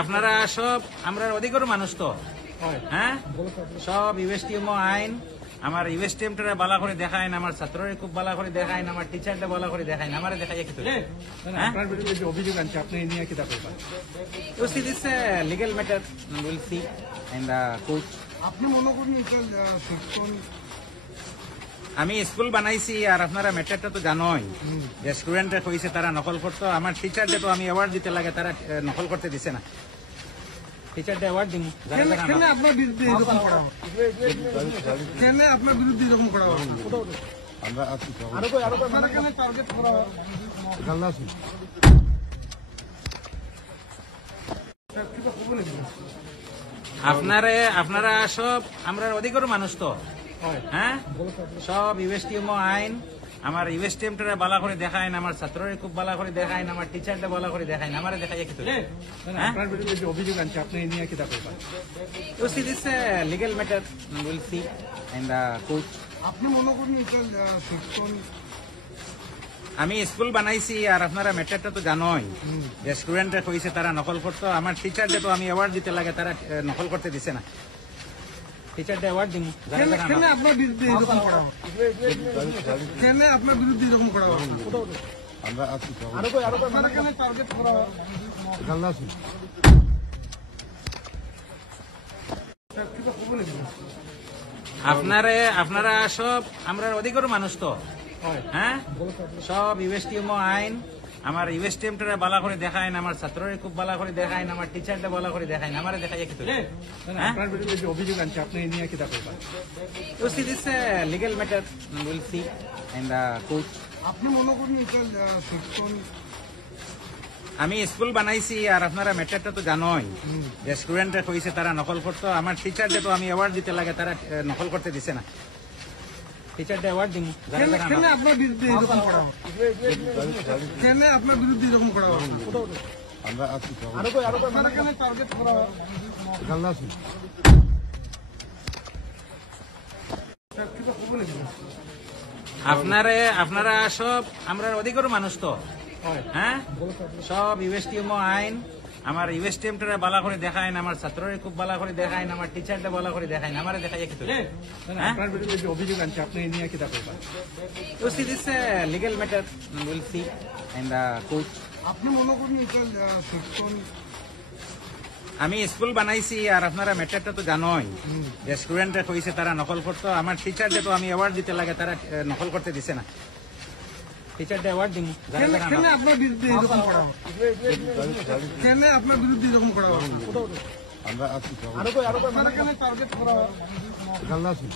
আপনারা সব আমরা অধিকার মানুষ তো হ্যাঁ সব ইউএসটিএম আইন আমার ইউএসটিএমটা বালা করে দেখায় না, আমার ছাত্ররা খুব বালা করে দেখায় না, আমার টিচারটা বালা করে দেখায় না, আমার দেখাই কি আপনার বিরুদ্ধে যে অভিযোগ আনছে আপনি এই নিয়ে কি তা করবেন? You see this legal matter we'll see in the court. আপনি মনে করেন এটা শিক্ষণ আমি স্কুল বানাইছি আর আপনারা ম্যাটারটা তো জানোই যে স্টুডেন্টরা কইছে তারা নকল করতো, আমার টিচারদের তো আমি অ্যাওয়ার্ড দিতে লাগে, তারা নকল করতে দিছে না। টিচারদের অ্যাওয়ার্ড দিমু কেন আপনার বিরুদ্ধে এরকম করা কেন আপনার বিরুদ্ধে এরকম করা আমরা আছি আরো কেন টার্গেট করা গাল্লা আছে আপনারা সব আমরা অধিকার মানুষ তো হ্যাঁ সব ইউএসটিএম আইন আমার ইউএসটিএমটা বালা করে দেখায় না, আমার ছাত্ররা খুব বালা করে দেখায় না, আমার টিচারটা বালা করে দেখায় না, আমার দেখাই কি আপনার বিরুদ্ধে যে অভিযোগ আনছে আপনি এই নিয়ে কি তা করবেন? You see this legal matter we'll see in the court. আপনি মনে করেন এটা শিক্ষণ আমি স্কুল বানাইছি আর আপনারা ম্যাটারটা তো জানোই যে স্টুডেন্টরা কইছে তারা নকল করতো, আমার টিচারদের তো আমি অ্যাওয়ার্ড দিতে লাগে, তারা নকল করতে দিছে না। টিচারদের অ্যাওয়ার্ড দিমু কেন আপনার বিরুদ্ধে এরকম করা কেন আপনার বিরুদ্ধে এরকম করা আমরা আছি আরো কেন টার্গেট করা গাল্লা আছে আপনারা সব আমরা অধিকার মানুষ তো হ্যাঁ সব ইউএসটিএম আইন আমার ইউএসটিএমটা বালা করে দেখায় না, আমার ছাত্ররা খুব বালা করে দেখায় না, আমার টিচারটা বালা করে দেখায় না, আমার দেখাই কি আপনার বিরুদ্ধে যে অভিযোগ আনছে আপনি এই নিয়ে কি তা করবেন? You see this legal matter we'll see in the court. আপনি মনে করেন এটা শিক্ষণ আমি স্কুল বানাইছি আর আপনারা ম্যাটারটা তো জানোই যে স্টুডেন্টরা কইছে তারা নকল করতো, আমার টিচারদের তো আমি অ্যাওয়ার্ড দিতে লাগে, তারা নকল করতে দিছে না। টিচারদের অ্যাওয়ার্ড দিমু কেন আপনার বিরুদ্ধে এরকম করা কেন আপনার বিরুদ্ধে এরকম করা আমরা আছি আরো কেন টার্গেট করা গাল্লা আছে আপনারা সব আমরা অধিকার মানুষ তো হ্যাঁ সব ইউএসটিএম আইন আমার ইউএসটিএমটা বালা করে দেখায় না, আমার ছাত্ররা খুব বালা করে দেখায় না, আমার টিচারটা বালা করে দেখায় না, আমার দেখাই কি আপনার বিরুদ্ধে যে অভিযোগ আনছে আপনি এই নিয়ে কি তা করবেন? You see this legal matter we'll see in the court. আপনি মনে করেন এটা শিক্ষণ আমি স্কুল বানাইছি আর আপনারা ম্যাটারটা তো জানোই যে স্টুডেন্টরা কইছে তারা নকল করতো, আমার টিচারদের তো আমি অ্যাওয়ার্ড দিতে লাগে, তারা নকল করতে দিছে না। টিচারদের অ্যাওয়ার্ড দিমু কেন আপনার বিরুদ্ধে এরকম করা কেন আপনার বিরুদ্ধে এরকম করা আমরা আছি আরো কেন টার্গেট করা গাল্লা আছে